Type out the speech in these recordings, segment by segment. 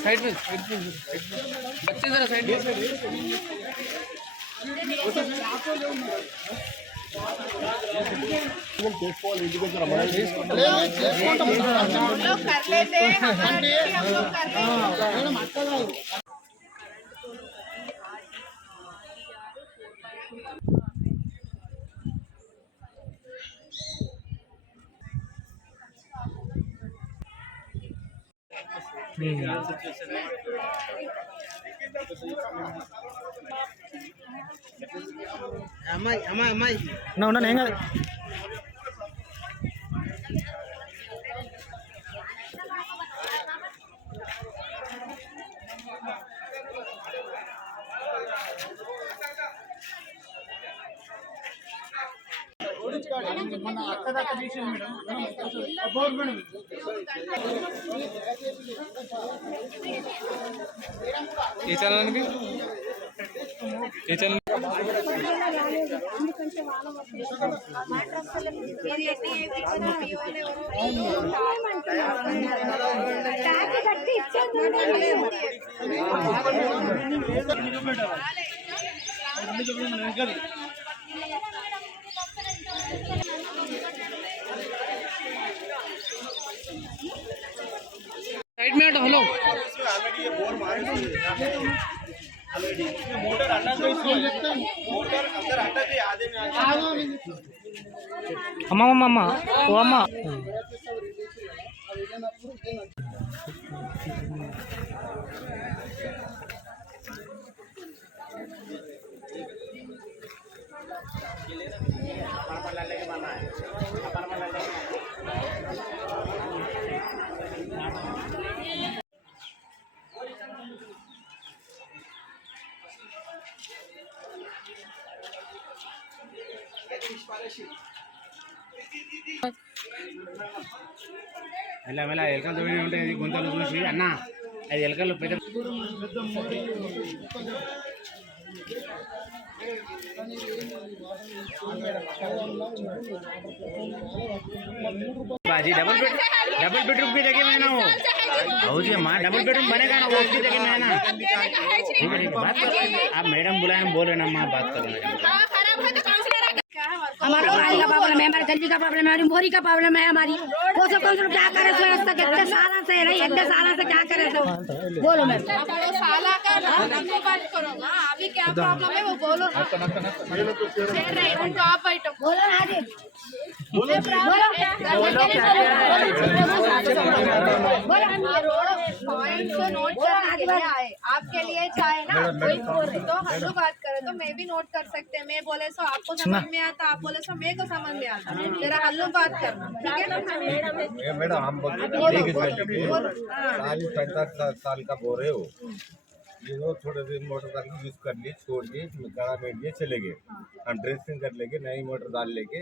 Side में बच्चे जरा साइड में అమ్మాయి ఏం కాదు. మన అక్క దాకా తీసింది మేడం. ఏ ఛానల్కి ఏ ఛానల్ साइड में हटो. हेलो मोटर अंदर हटा दे आधे में अम्मा ओ अम्मा మెల్ల ఎలకలు తోడి ఉంటాయి గుంతలు చూసి అన్న అది ఎలకలు పెద్ద बाजी डबल बेडरूम भी देखे मैं ना वो जी माँ डबल बेडरूम बनेगा ना वो भी देखे मैं ना बात कर आप मैडम बुलाए बोल रहे ना माँ बात कर हमारा पानी का प्रॉब्लम है, हमारे गंजी का प्रॉब्लम है, हमारी मोरी का प्रॉब्लम है हमारी। वो सब कौन क्या करे सो इतने साल से रही इतने साल से क्या करे सो बोलो मैं साला का बात करो ना अभी क्या प्रॉब्लम है वो बोलो टॉप आइटम बोलो ना जी पॉइंट को नोट करने के लिए आए आपके लिए चाहे ना तो हम लोग बात करें तो मैं भी नोट कर सकते हैं। मैं बोले सो आपको समझ में आता आप बोले सो मेरे को समझ में आता जरा हम लोग बात करना ठीक है मैडम हम 45 साल का बोल रहे हो ये थोड़े दिन मोटर साइकिल यूज कर लिए छोड़ दिए गड़ा बैठ दिए चले गए हम ड्रेसिंग कर लेके नई मोटर डाल लेके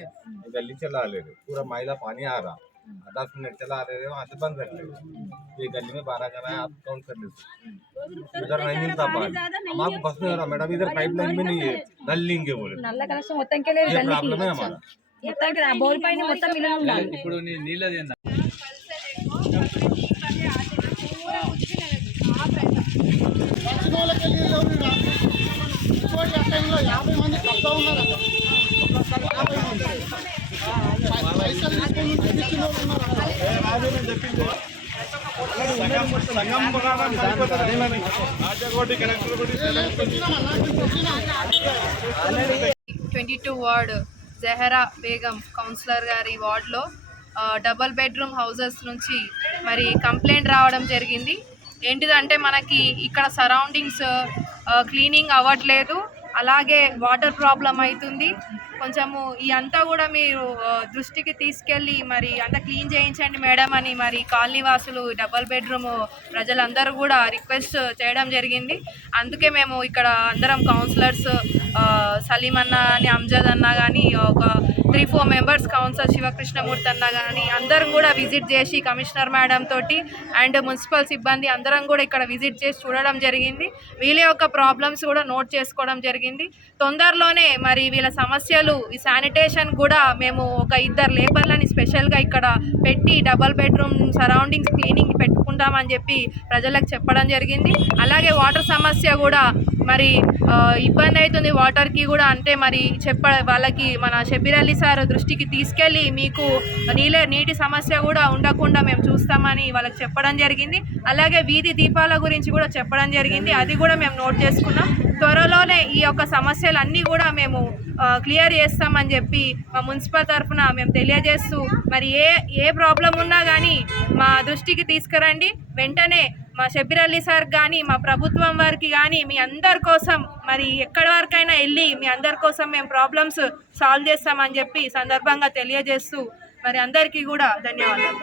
गली चला ले रहे पूरा मैला पानी आ रहा 10 मिनट चला रहे वहाँ से बंद कर ले ये गली में 12 कर रहा है आप काउंट कर ले इधर नहीं मिलता पानी हम आपको बस में हो रहा मैडम इधर पाइपलाइन में नहीं है नल लेंगे बोले ये प्रॉब्लम है हमारा వార్డ్ జహరా బేగం కౌన్సిలర్ గారి వార్డులో డబుల్ బెడ్రూమ్ హౌసెస్ నుంచి మరి కంప్లైంట్ రావడం జరిగింది. ఏంటిదంటే మనకి ఇక్కడ సరౌండింగ్స్ క్లీనింగ్ అవ్వట్లేదు, అలాగే వాటర్ ప్రాబ్లం అవుతుంది. కొంచెము ఈ అంతా కూడా మీరు దృష్టికి తీసుకెళ్ళి మరి అంతా క్లీన్ చేయించండి మేడం అని మరి కాలనీ వాసులు డబుల్ బెడ్రూమ్ ప్రజలందరూ కూడా రిక్వెస్ట్ చేయడం జరిగింది. అందుకే మేము ఇక్కడ అందరం కౌన్సిలర్స్ సలీం అన్న అని అమ్జద్ అన్న కానీ ఒక 3-4 మెంబర్స్ కౌన్సిలర్ శివకృష్ణమూర్తి అన్న కానీ అందరం కూడా విజిట్ చేసి కమిషనర్ మేడం తోటి అండ్ మున్సిపల్ సిబ్బంది అందరం కూడా ఇక్కడ విజిట్ చేసి చూడడం జరిగింది. వీళ్ళ యొక్క ప్రాబ్లమ్స్ కూడా నోట్ చేసుకోవడం జరిగింది. తొందరలోనే మరి వీళ్ళ సమస్యలు ఈ శానిటేషన్ కూడా మేము ఒక 2 లేబర్లని స్పెషల్గా ఇక్కడ పెట్టి డబల్ బెడ్రూమ్ సరౌండింగ్స్ క్లీనింగ్ పెట్టుకుంటామని చెప్పి ప్రజలకు చెప్పడం జరిగింది. అలాగే వాటర్ సమస్య కూడా మరి ఇబ్బంది అవుతుంది వాటర్కి కూడా, అంటే మరి వాళ్ళకి మన షబ్బీర్ అలీ సార్ దృష్టికి తీసుకెళ్ళి మీకు నీటి సమస్య కూడా ఉండకుండా మేము చూస్తామని వాళ్ళకి చెప్పడం జరిగింది. అలాగే వీధి దీపాల గురించి కూడా చెప్పడం జరిగింది, అది కూడా మేము నోట్ చేసుకున్నాం. త్వరలోనే ఈ యొక్క సమస్యలన్నీ కూడా మేము క్లియర్ చేస్తామని చెప్పి మా మున్సిపల్ తరఫున మేము తెలియజేస్తూ, మరి ఏ ప్రాబ్లం ఉన్నా కానీ మా దృష్టికి తీసుకురండి. వెంటనే మా షబ్బీర్ అలీ సార్ కానీ మా ప్రభుత్వం వారికి కానీ మీ అందరి కోసం మరి ఎక్కడి వరకైనా వెళ్ళి మీ అందరి కోసం మేము ప్రాబ్లమ్స్ సాల్వ్ చేస్తామని చెప్పి సందర్భంగా తెలియజేస్తూ మరి అందరికీ కూడా ధన్యవాదాలు.